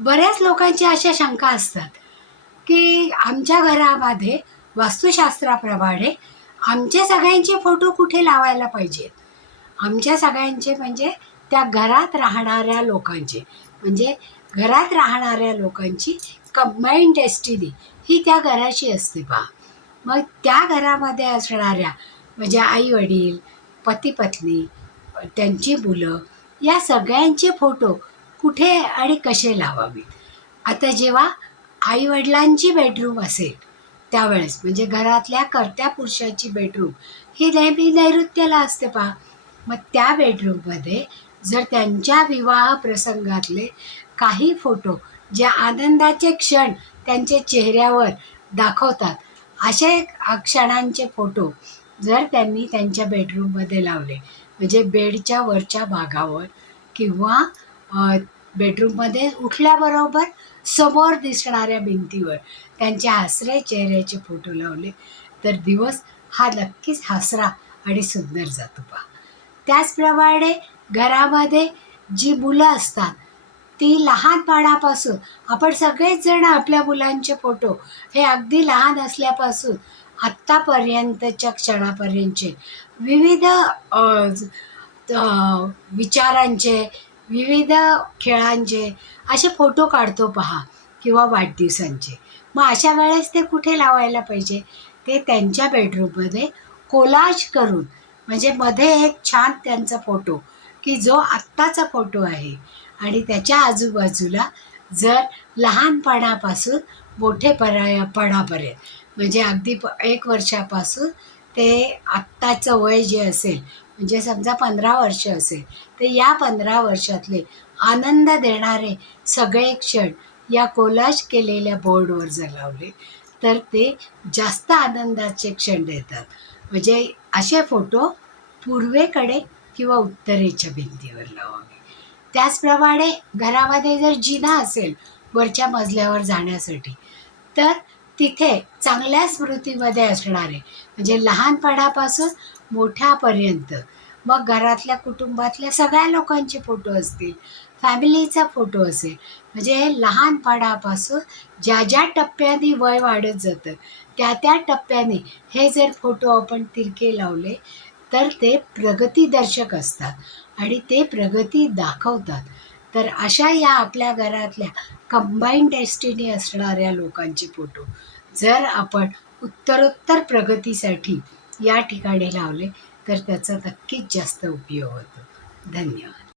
बऱ्याच लोकांची अशा शंका असतात की आमच्या घरामध्ये वास्तुशास्त्राप्रमाणे आमचे सगळ्यांचे फोटो कुठे लावायला पाहिजेत. आमच्या सगळ्यांचे म्हणजे त्या घरात राहणाऱ्या लोकांचे, म्हणजे घरात राहणाऱ्या लोकांची कंबाईंड डेस्टिनी ही त्या घराची असते पहा. मग त्या घरामध्ये असणाऱ्या म्हणजे आई वडील, पती पत्नी, त्यांची मुलं, या सगळ्यांचे फोटो कुठे आणि कसे लावावेत. आता जेव्हा आईवडिलांची बेडरूम असेल त्यावेळेस, म्हणजे घरातल्या कर्त्या पुरुषाची बेडरूम ही नेहमी नैऋत्याला असते पहा. मग त्या बेडरूममध्ये जर त्यांच्या विवाह प्रसंगातले काही फोटो जे आनंदाचे क्षण त्यांच्या चेहऱ्यावर दाखवतात, असे क्षणांचे फोटो जर त्यांनी त्यांच्या बेडरूममध्ये लावले, म्हणजे बेडच्या वरच्या भागावर किंवा बेडरूममध्ये उठल्याबरोबर समोर दिसणाऱ्या भिंतीवर त्यांच्या हसरे चेहऱ्याचे फोटो लावले, तर दिवस हा नक्कीच हसरा आणि सुंदर जातो पहा. त्याचप्रमाणे घरामध्ये जी मुलं असतात ती लहानपणापासून, आपण सगळेच जण आपल्या मुलांचे फोटो हे अगदी लहान असल्यापासून आत्तापर्यंतच्या क्षणापर्यंतचे विविध विचारांचे, विविध खेळांचे असे फोटो काढतो पहा, किंवा वाढदिवसांचे. मग अशा वेळेस ते कुठे लावायला पाहिजे, ते त्यांच्या बेडरूममध्ये कोलाज करून, म्हणजे मध्ये एक छान त्यांचा फोटो की जो आत्ताचा फोटो आहे आणि त्याच्या आजूबाजूला जर लहानपणापासून मोठेपणापर्यंत, म्हणजे अगदी 1 वर्षापासून ते आत्ताचं वय जे असेल, म्हणजे समजा 15 वर्ष असेल, तर या 15 वर्षातले आनंद देणारे सगळे क्षण या कोलाज केलेल्या बोर्डवर जर लावले तर ते जास्त आनंदाचे क्षण देतात. म्हणजे असे फोटो पूर्वेकडे किंवा उत्तरेच्या भिंतीवर लावावे. त्याचप्रमाणे घरामध्ये जर जिना असेल वरच्या मजल्यावर जाण्यासाठी, तर तिथे चांगल्या स्मृतीमध्ये असणारे, म्हणजे लहानपणापासून मोठ्यापर्यंत, मग घरातल्या कुटुंबातल्या सगळ्या लोकांचे फोटो असतील, फॅमिलीचा फोटो असेल, म्हणजे लहानपणापासून ज्या ज्या टप्प्याने वय वाढत जातं त्या त्या टप्प्याने हे जर फोटो आपण तिरके लावले तर ते प्रगतीदर्शक असतात आणि ते प्रगती दाखवतात. तर अशा या आपल्या घरातल्या कंबाईंड डेस्टिनी असणाऱ्या लोकांचे फोटो जर आपण उत्तरोत्तर प्रगतीसाठी या ठिकाणी लावले तर त्याचा नक्कीच जास्त उपयोग होतो. धन्यवाद.